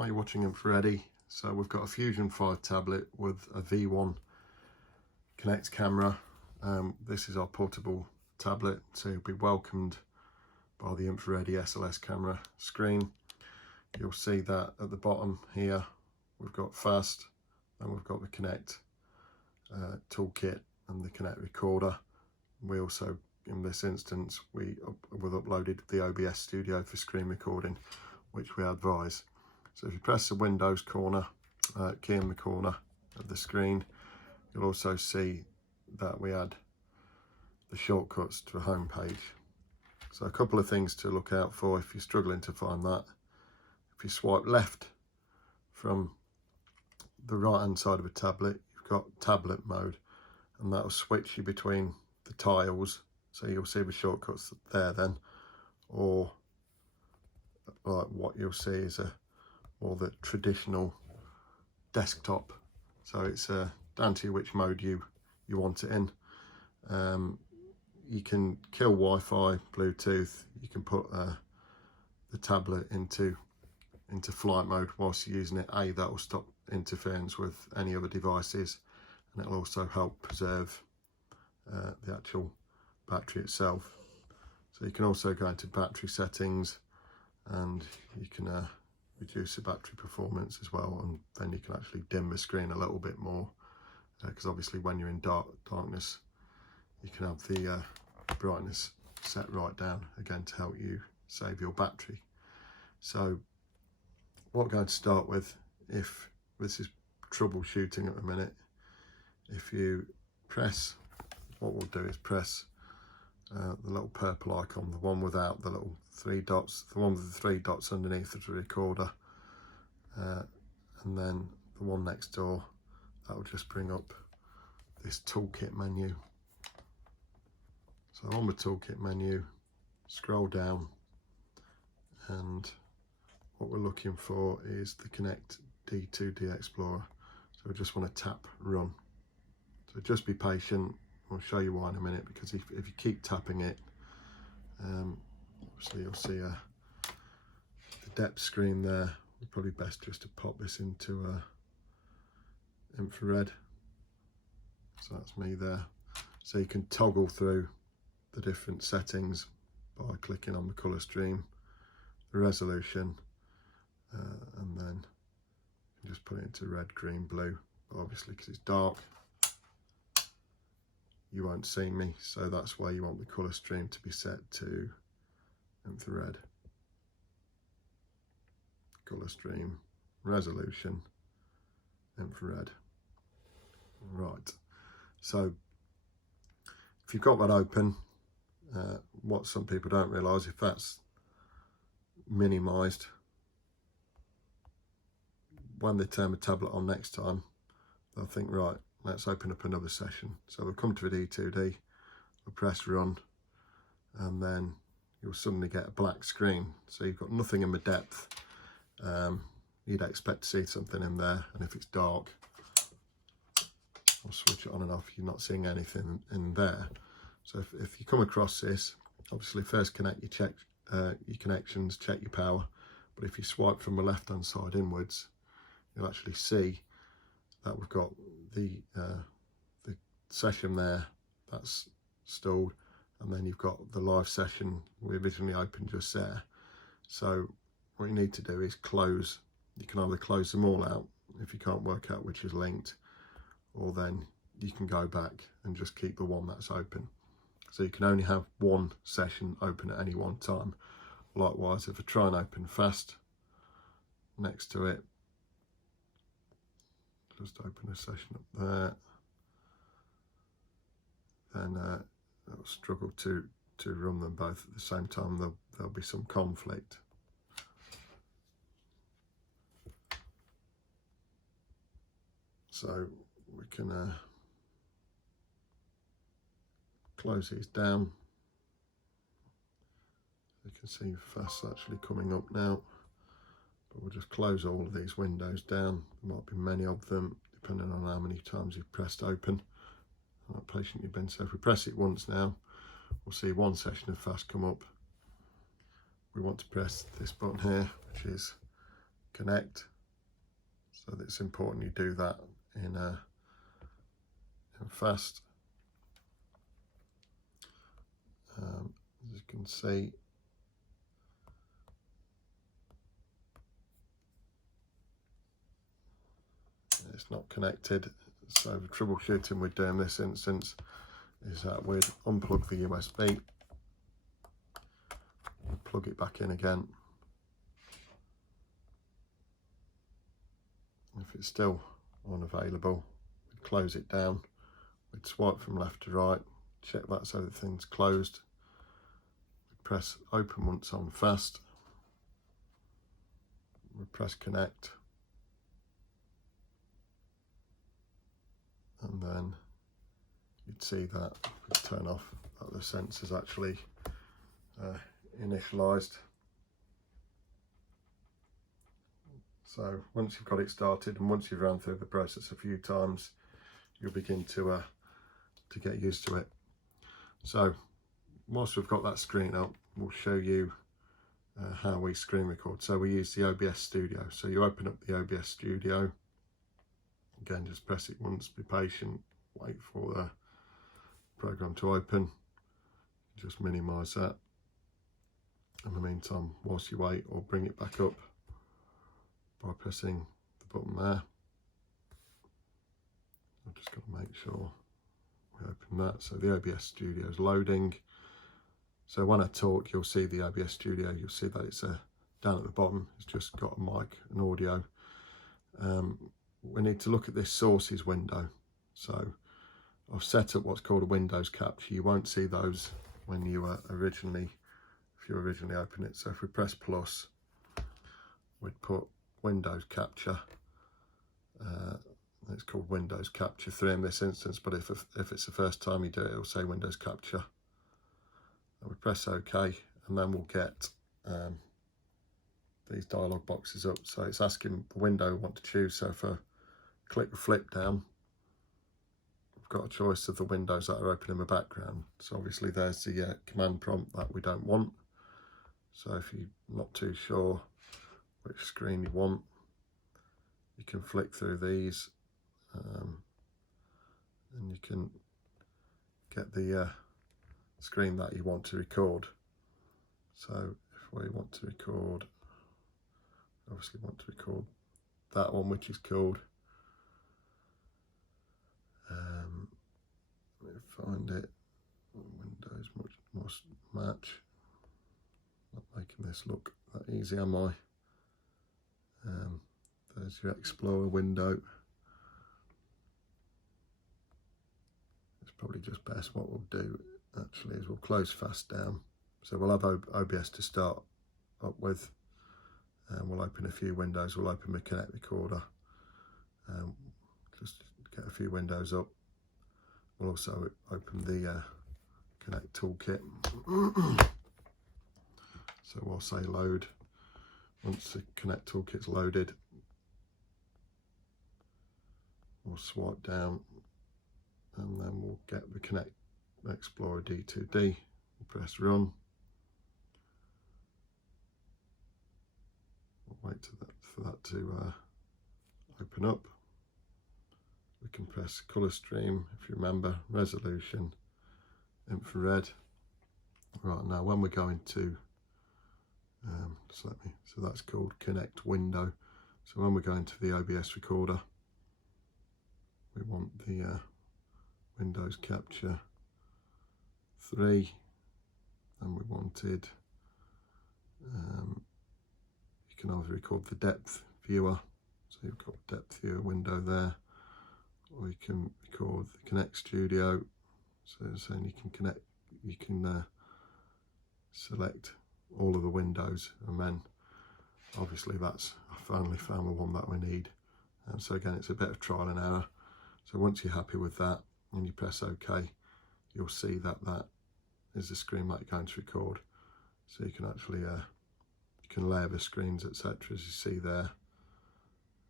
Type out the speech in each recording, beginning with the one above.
Hi, you're watching Infrared. So we've got a Fusion 5 tablet with a V1 Kinect camera. This is our portable tablet, so you'll be welcomed by the Infrared SLS camera screen. You'll see that at the bottom here we've got Fast, and we've got the Kinect toolkit and the Kinect recorder. We also, in this instance, we've uploaded the OBS Studio for screen recording, which we advise. So if you press the Windows corner, key in the corner of the screen, you'll also see that we add the shortcuts to the home page. So a couple of things to look out for if you're struggling to find that. If you swipe left from the right hand side of a tablet, you've got tablet mode, and that'll switch you between the tiles, so you'll see the shortcuts there then, or like what you'll see is more the traditional desktop. So it's down to you which mode you want it in. You can kill Wi-Fi, Bluetooth. You can put the tablet into flight mode whilst you're using it. That will stop interference with any other devices, and it'll also help preserve the actual battery itself. So you can also go into battery settings, and you can reduce the battery performance as well, and then you can actually dim the screen a little bit more, because obviously when you're in darkness you can have the brightness set right down again to help you save your battery. So what we're going to start with, if this is troubleshooting at the minute, if you press, what we'll do is press the little purple icon, the one without the little three dots, the one with the three dots underneath of the recorder, and then the one next door, that will just bring up this toolkit menu. So on the toolkit menu, scroll down, and what we're looking for is the Kinect D2D Explorer. So we just want to tap run. So just be patient. I'll show you why in a minute, because if you keep tapping it, obviously you'll see the depth screen there. It's probably best just to pop this into infrared. So that's me there. So you can toggle through the different settings by clicking on the colour stream, the resolution, and then you can just put it into red, green, blue. But obviously, because it's dark, you won't see me, so that's why you want the colour stream to be set to infrared. Colour stream, resolution, infrared. Right, so if you've got that open, what some people don't realise, if that's minimised, when they turn the tablet on next time, they'll think, right, let's open up another session. So we'll come to the D2D, we'll press run, and then you'll suddenly get a black screen. So you've got nothing in the depth. You'd expect to see something in there, and if it's dark, I'll switch it on and off, you're not seeing anything in there. So if you come across this, obviously first check your connections, check your power, but if you swipe from the left hand side inwards, you'll actually see that we've got the session there that's stalled, and then you've got the live session we originally opened just there. So what you need to do is close. You can either close them all out if you can't work out which is linked, or then you can go back and just keep the one that's open. So you can only have one session open at any one time. Likewise, if I try and open Fast next to it, just open a session up there, then it'll struggle to run them both at the same time. There'll be some conflict. So we can close these down. You can see Fast's actually coming up now, but we'll just close all of these windows down. There might be many of them depending on how many times you've pressed open and how patient you've been. So if we press it once now, we'll see one session of Fast come up. We want to press this button here, which is Connect. So it's important you do that in fast. As you can see, it's not connected. So the troubleshooting we'd do in this instance is that we'd unplug the USB, plug it back in again. If it's still unavailable, we'd close it down. We'd swipe from left to right, check that's everything's closed. We'd press open once on fast. We'd press connect. And then you'd see that we'd turn off that the sensor's actually initialized. So once you've got it started and once you've run through the process a few times, you'll begin to get used to it. So whilst we've got that screen up, we'll show you how we screen record. So we use the OBS Studio. So you open up the OBS Studio. Again, just press it once, be patient, wait for the program to open. Just minimize that. In the meantime, whilst you wait, or bring it back up by pressing the button there. I've just got to make sure we open that. So the OBS Studio is loading. So when I talk, you'll see the OBS Studio. You'll see that it's down at the bottom. It's just got a mic and audio. We need to look at this sources window. So I've set up what's called a Windows capture. You won't see those when you originally open it. So if we press plus, we'd put Windows capture. It's called Windows Capture 3 in this instance, but if it's the first time you do it, it'll say Windows Capture. And we press OK, and then we'll get these dialog boxes up. So it's asking the window we want to choose. So if I click the flip down, we've got a choice of the windows that are open in the background. So obviously there's the command prompt that we don't want. So if you're not too sure which screen you want, you can flick through these and you can get the screen that you want to record. So if we want to record, obviously want to record that one, which is called let me find it. Windows must match. Not making this look that easy, am I? There's your Explorer window. It's probably just best what we'll do actually is we'll close fast down. So we'll have OBS to start up with, and we'll open a few windows. We'll open the Kinect recorder, just get a few windows up. We'll also open the Kinect toolkit. So we'll say load. Once the Kinect toolkit's loaded, we'll swipe down and then we'll get the Kinect Explorer D2D and press run. We'll wait for that to open up. We can press colour stream, if you remember, resolution, infrared. Right, now when we're going to so that's called Kinect window. So when we're going to the OBS recorder, we want the Windows Capture 3, and we wanted you can either record the depth viewer, so you've got depth viewer window there, or you can record the Kinect Studio. So it's saying you can select all of the windows, and then obviously I finally found the one that we need. And so again, it's a bit of trial and error. So once you're happy with that and you press OK, you'll see that that is the screen that you're going to record. So you can actually you can layer the screens, etc., as you see there,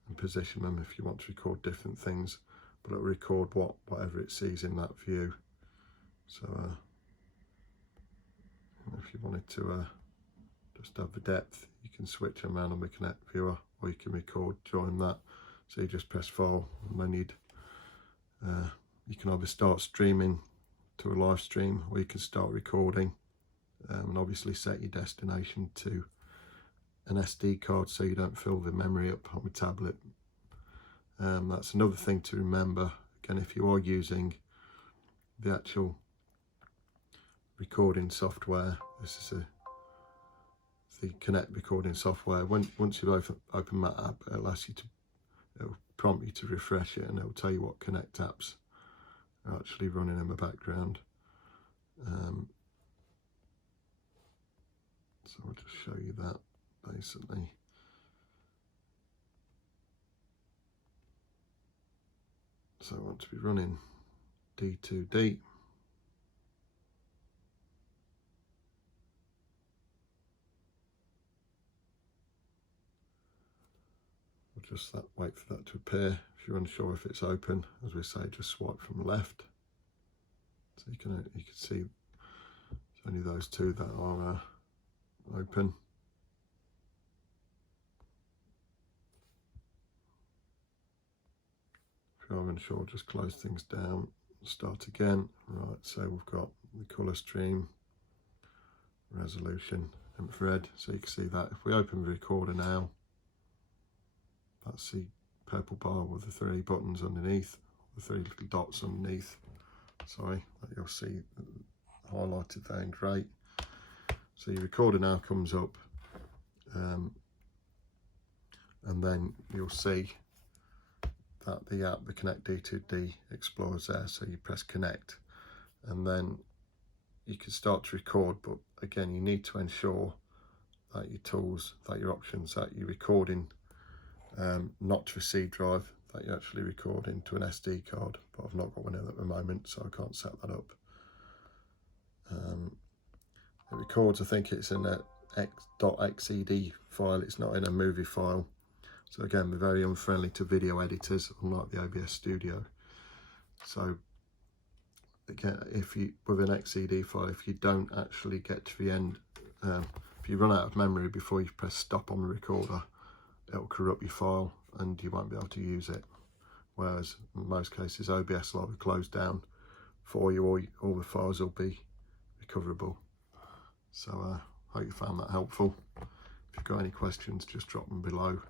and position them if you want to record different things, but it'll record whatever it sees in that view. So if you wanted to just have the depth, you can switch them around on the Kinect viewer, or you can record during that. So you just press file, and then you can either start streaming to a live stream, or you can start recording, and obviously set your destination to an SD card so you don't fill the memory up on the tablet. That's another thing to remember. Again, if you are using the actual recording software, this is the Kinect recording software. Once you've opened that app, it'll prompt you to refresh it, and it'll tell you what Kinect apps are actually running in the background. So I'll just show you that basically. So I want to be running D2D. We'll just wait for that to appear. If you're unsure if it's open, as we say, just swipe from left. So you can see it's only those two that are open. If you're unsure, just close things down, start again. Right, so we've got the colour stream, resolution, infrared. So you can see that if we open the recorder now, that's the purple bar with the three buttons underneath, the three little dots underneath. Sorry, that you'll see highlighted there in grey. So your recorder now comes up, and then you'll see that the app, the Kinect D2D explores there. So you press connect, and then you can start to record. But again, you need to ensure that your tools, that your options, that you're recording not to a C drive, that you're actually recording to an SD card. But I've not got one in at the moment, so I can't set that up. It records, I think it's in a .xed file, it's not in a movie file. So again, they're very unfriendly to video editors, unlike the OBS Studio. So again, with an XCD file, if you don't actually get to the end, if you run out of memory before you press stop on the recorder, it'll corrupt your file and you won't be able to use it. Whereas in most cases, OBS will either close down for you, or all the files will be recoverable. So I hope you found that helpful. If you've got any questions, just drop them below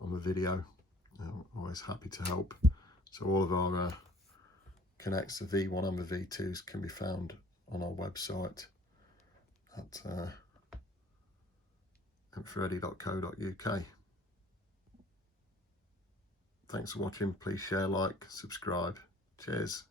on the video. I'm always happy to help. So all of our Kinects, the V1 and the V2s, can be found on our website at infrared.co.uk. Thanks for watching. Please share, like, subscribe. Cheers.